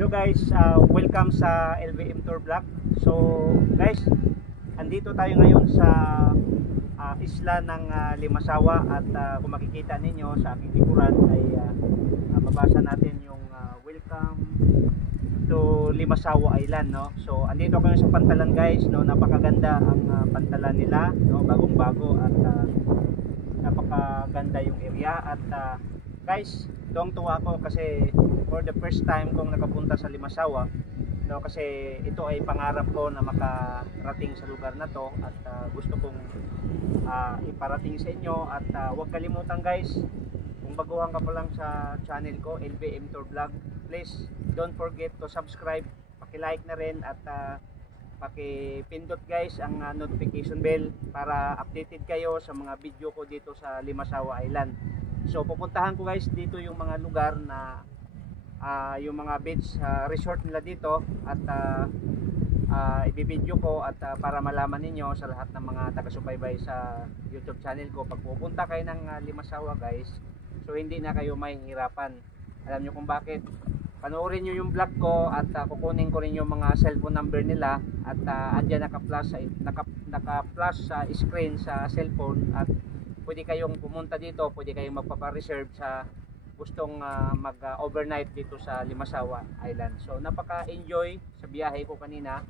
Hello guys, welcome sa LBM Tour Vlog. So guys, andito tayo ngayon sa isla ng Limasawa at kung makikita ninyo sa aking likuran ay mabasa natin yung welcome to Limasawa Island, no? So andito kayo sa pantalan guys, no? Napakaganda ang pantalan nila, no? Bagong-bago at napakaganda yung area at guys, tuwang-tuwa ako kasi for the first time kong nakapunta sa Limasawa, no, kasi ito ay pangarap ko na makarating sa lugar na to at gusto kong iparating sa inyo at huwag kalimutan guys, kung baguhan ka pa lang sa channel ko LBM Tour Vlog, please don't forget to subscribe, paki-like na rin at paki-pindot guys ang notification bell para updated kayo sa mga video ko dito sa Limasawa Island. So pupuntahan ko guys dito yung mga lugar na yung mga beach resort nila dito at ibibideo ko at para malaman ninyo sa lahat ng mga taga-subaybay sa YouTube channel ko, pag pupunta kayo ng Limasawa guys, so hindi na kayo mahihirapan. Alam nyo kung bakit? Panoorin nyo yung vlog ko at kukunin ko rin yung mga cellphone number nila at andyan naka-flash sa screen sa cellphone at pwede kayong pumunta dito, pwede kayong magpapa-reserve sa gustong mag-overnight dito sa Limasawa Island. So napaka-enjoy sa biyahe ko kanina.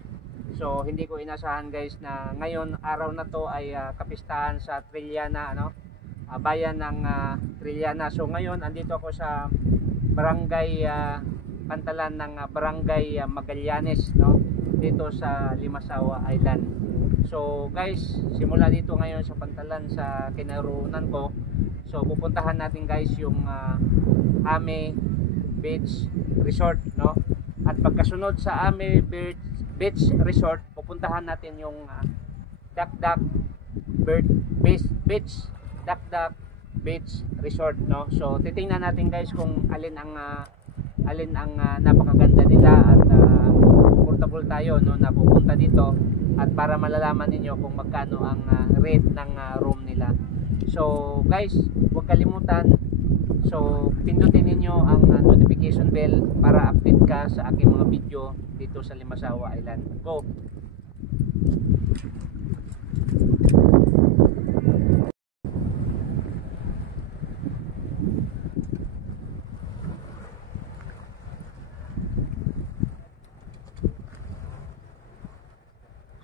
So hindi ko inasahan guys na ngayon araw na to ay kapistahan sa Trillanes, ano? Bayan ng Trillanes. So ngayon andito ako sa barangay pantalan ng barangay Magallanes, no? Dito sa Limasawa Island. So guys, simula dito ngayon sa pantalan sa kinaroonan ko. So pupuntahan natin guys yung Ame Beach Resort, no? At pagkasunod sa Ame Beach Resort, pupuntahan natin yung Dakdak Beach Dakdak Beach Resort, no? So titingnan natin guys kung alin ang napakaganda nila at comfortable tayo, no, na pupunta dito at para malalaman ninyo kung magkano ang rate ng room nila. So guys, huwag kalimutan, so pindutin ninyo ang notification bell para update ka sa aking mga video dito sa Limasawa Island. Go!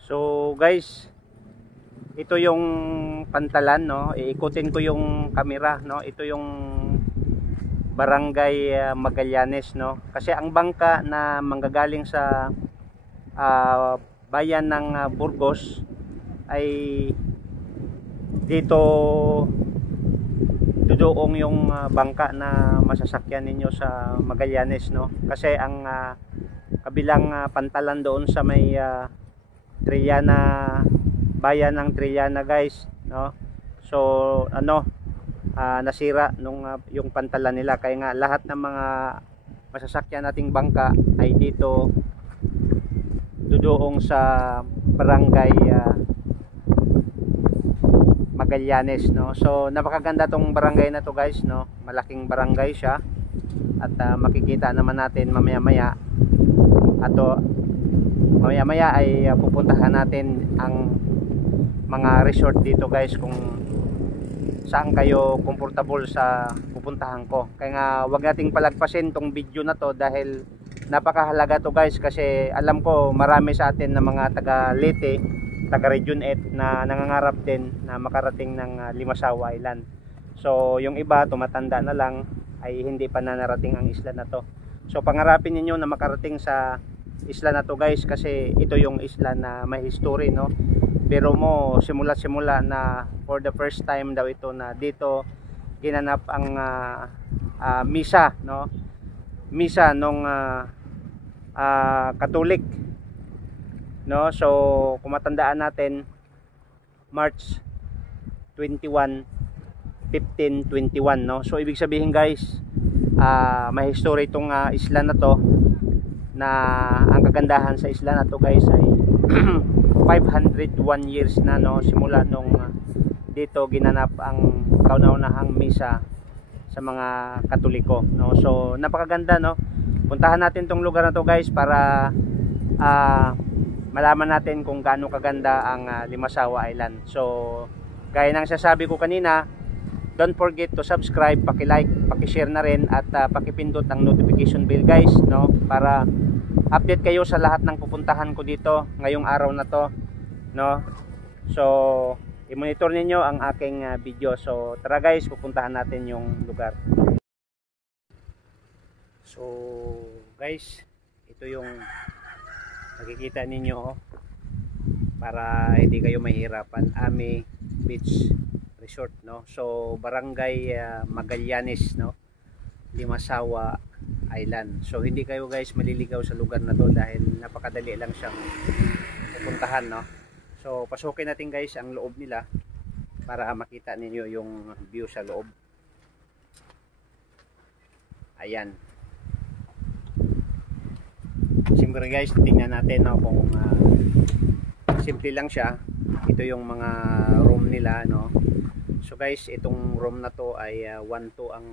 So guys, ito yung pantalan, no? Iikutin ko yung camera, no? Ito yung barangay Magallanes, no? Kasi ang bangka na manggagaling sa bayan ng Burgos ay dito dudoong yung bangka na masasakyan ninyo sa Magallanes, no? Kasi ang kabilang pantalan doon sa may Trillanes, bayan ng Trillanes guys, no? So nasira nung yung pantalan nila, kaya nga lahat ng mga masasakyan nating bangka ay dito dudoong sa barangay Magallanes, no? So napakaganda tong barangay na to guys, no? Malaking barangay siya at makikita naman natin mamaya-maya mamaya ay pupuntahan natin ang mga resort dito guys, kung saan kayo comfortable sa pupuntahan ko. Kaya nga wag nating palagpasin tong video na to dahil napakahalaga to guys, kasi alam ko marami sa atin na mga taga Leyte, taga Region 8 na nangangarap din na makarating ng Limasawa Island. So yung iba tumatanda na lang ay hindi pa narating ang isla na to. So pangarapin niyo na makarating sa isla na to guys, kasi ito yung isla na may history, no? Pero mo simula na for the first time daw ito na dito ginanap ang misa, no? Misa nung Katolik, no? So kung matandaan natin, March 21, 1521, no? So ibig sabihin guys, may history itong isla na to, na ang kagandahan sa isla na to guys ay 501 years na, no, simula nung dito ginanap ang kauna-unahang misa sa mga Katoliko, no? So napakaganda, no? puntahan natin tong lugar na to guys para malaman natin kung gaano kaganda ang Limasawa Island. So gaya ng sasabi ko kanina, don't forget to subscribe, paki-like, paki-share na rin at paki-pindot ang notification bell guys, no, para update kayo sa lahat ng pupuntahan ko dito ngayong araw na to, no. So i-monitor ninyo ang aking video. So tara guys, pupuntahan natin yung lugar. So guys, ito yung nakikita ninyo para hindi kayo mahirapan. Ami Beach Resort, no. So Barangay Magallanes, no, Limasawa Island. So hindi kayo guys maliligaw sa lugar na to dahil napakadali lang siyang pupuntahan, no. So pasukin natin guys ang loob nila para makita ninyo yung view sa loob. Ayan. Siyempre guys, tingnan natin, no, kung simple lang siya. Ito yung mga room nila, no. So guys, itong room na to ay 1-2 ang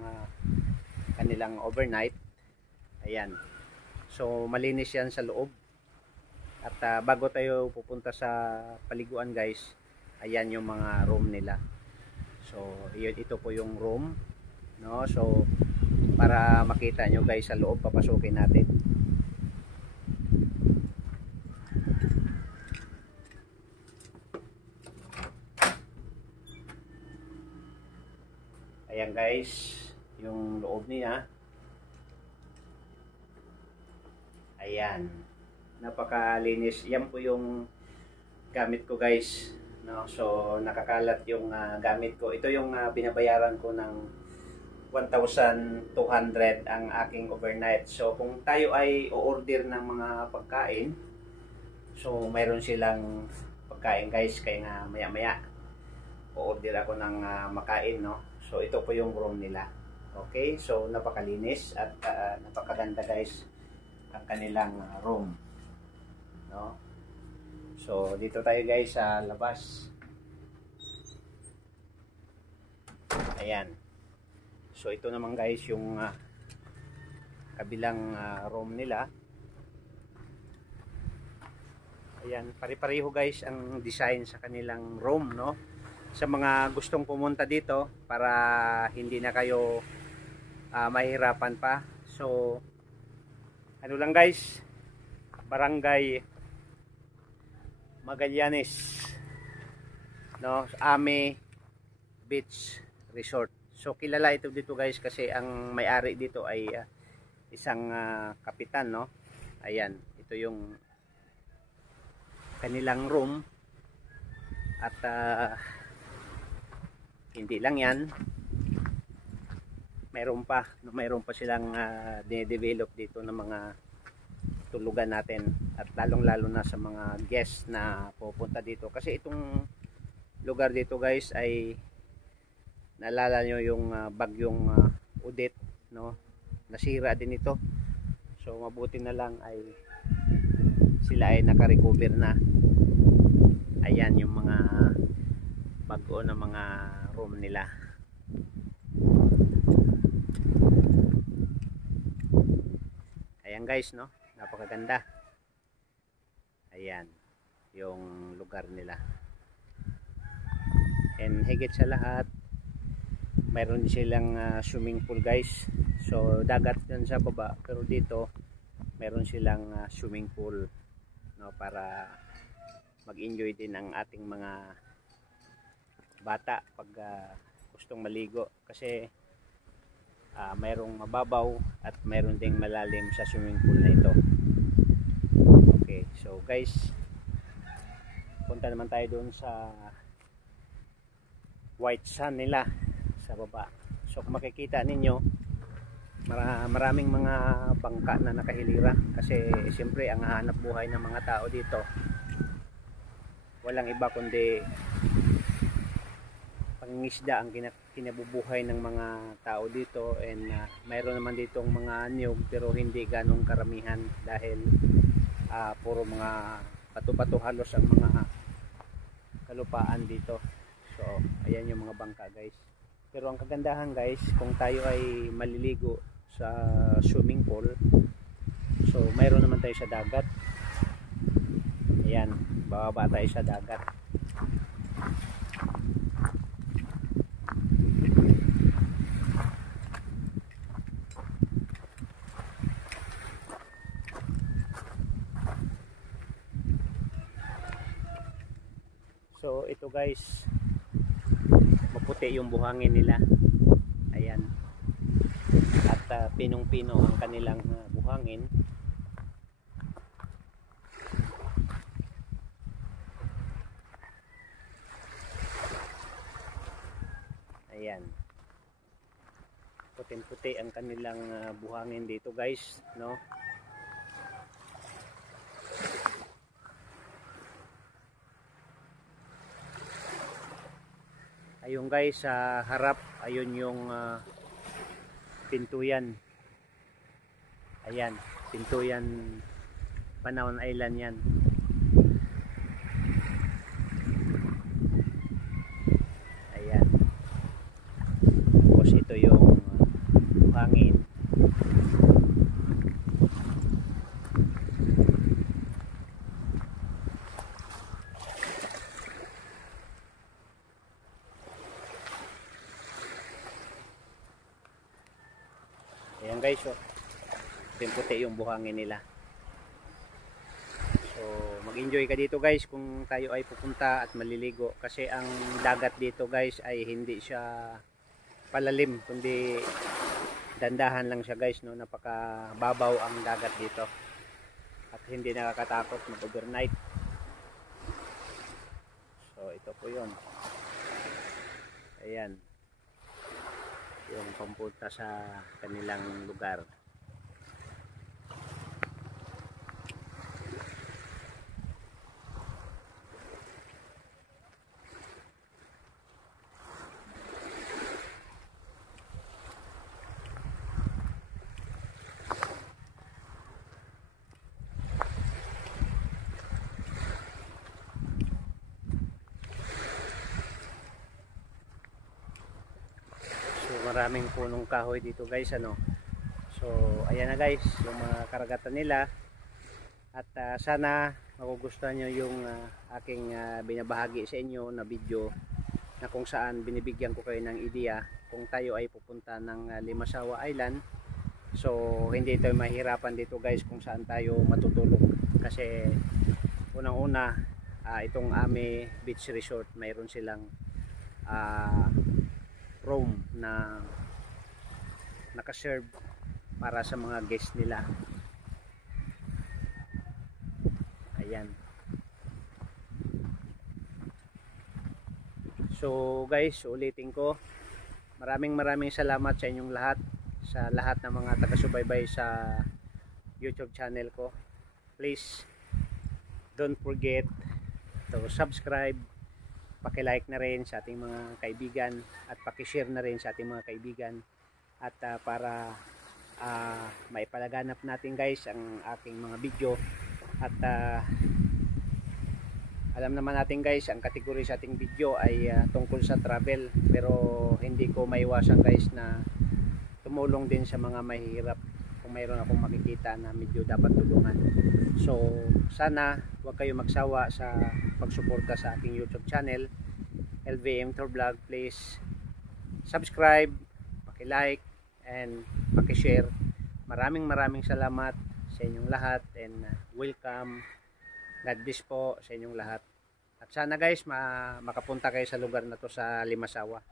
kanilang overnight. Ayan. So malinis yan sa loob. At bago tayo pupunta sa paliguan guys, ayan yung mga room nila. So ito po yung room, no. So para makita nyo guys sa loob, papasukin natin. Ayan guys, yung loob niya. Ayan. Napakalinis. Yan po yung gamit ko guys, no? So nakakalat yung gamit ko. Ito yung binabayaran ko ng 1,200 ang aking overnight. So kung tayo ay o-order ng mga pagkain, so mayroon silang pagkain guys, kaya nga maya maya o-order ako ng makain, no. So ito po yung room nila. Okay, so napakalinis at napakaganda guys ang kanilang room, no. So dito tayo guys sa labas. Ayan. So ito naman guys yung kabilang room nila. Ayan, pare-pareho guys ang design sa kanilang room, no. Sa mga gustong pumunta dito para hindi na kayo mahirapan pa. So ano lang guys, Barangay Magallanes, no, Ami Beach Resort. So kilala ito dito guys kasi ang may-ari dito ay isang kapitan, no. Ayan, ito yung kanilang room at hindi lang yan, mayroon pa silang dinedevelop dito ng mga tulugan natin at lalong lalo na sa mga guests na pupunta dito kasi itong lugar dito guys ay naalala nyo yung bagyong Odette, no, nasira din ito. So mabuti na lang ay sila ay naka-recover na. Ayan yung mga bago na mga room nila. Ayan guys, no, napakaganda. Ayan yung lugar nila. And higit sa lahat, mayroon silang swimming pool guys. So dagat dyan sa baba, pero dito mayroon silang swimming pool, no, para mag-enjoy din ang ating mga bata pag gustong maligo kasi mayroong mababaw at mayroon ding malalim sa swimming pool na ito. Okay, so guys, punta naman tayo doon sa white sand nila sa baba. So kung makikita ninyo, maraming mga bangka na nakahilira kasi siyempre ang hanap buhay ng mga tao dito walang iba kundi pangingisda ang kinabubuhay ng mga tao dito. And mayroon naman ditong mga niyog pero hindi ganong karamihan dahil puro mga bato-bato halos ang mga kalupaan dito. So ayan yung mga bangka guys. Pero ang kagandahan guys, kung tayo ay maliligo sa swimming pool, tayo sa dagat. Ayan, bababa tayo sa dagat. So ito guys, maputi yung buhangin nila. Ayan. At pinong-pino ang kanilang buhangin. Ayan. Puting-puti ang kanilang buhangin dito guys, no? Ayun guys, sa harap, ayun yung Pintuyan. Ayan, Pintuyan Panaon Island yan. Ayan. Tapos ito yung buhangin. Ayan guys, so puti yung buhangin nila. So mag-enjoy ka dito guys kung tayo ay pupunta at maliligo, kasi ang dagat dito guys ay hindi siya palalim, kundi dandahan lang siya guys, no? Napakababaw ang dagat dito at hindi nakakatakot mag-overnight. So ito po yun. Ayan yung pampunta sa kanilang lugar. Maraming punong kahoy dito guys, ano. So ayan na guys yung mga karagatan nila, at sana magugustuhan nyo yung aking binabahagi sa inyo na video, na kung saan binibigyan ko kayo ng ideya kung tayo ay pupunta ng Limasawa Island. So hindi tayo mahirapan dito guys kung saan tayo matutulog, kasi unang una itong Ame Beach Resort, mayroon silang room na nakaserve para sa mga guest nila. Ayan. So guys, ulitin ko, maraming salamat sa inyong lahat, sa lahat ng mga taga-subaybay sa YouTube channel ko. Please don't forget to subscribe, paki-like na rin sa ating mga kaibigan, at paki-share na rin sa ating mga kaibigan, at para maipalaganap natin guys ang aking mga video. At alam naman natin guys, ang kategory sa ating video ay tungkol sa travel, pero hindi ko maiwasan guys na tumulong din sa mga mahihirap kung mayroon akong makikita na medyo dapat tulungan. So sana huwag kayo magsawa sa pagsuporta sa aking YouTube channel, LVM Tour Vlog. Please subscribe, paki-like, and paki-share. Maraming salamat sa inyong lahat, and welcome. God bless po sa inyong lahat. At sana guys makapunta kayo sa lugar na to, sa Limasawa.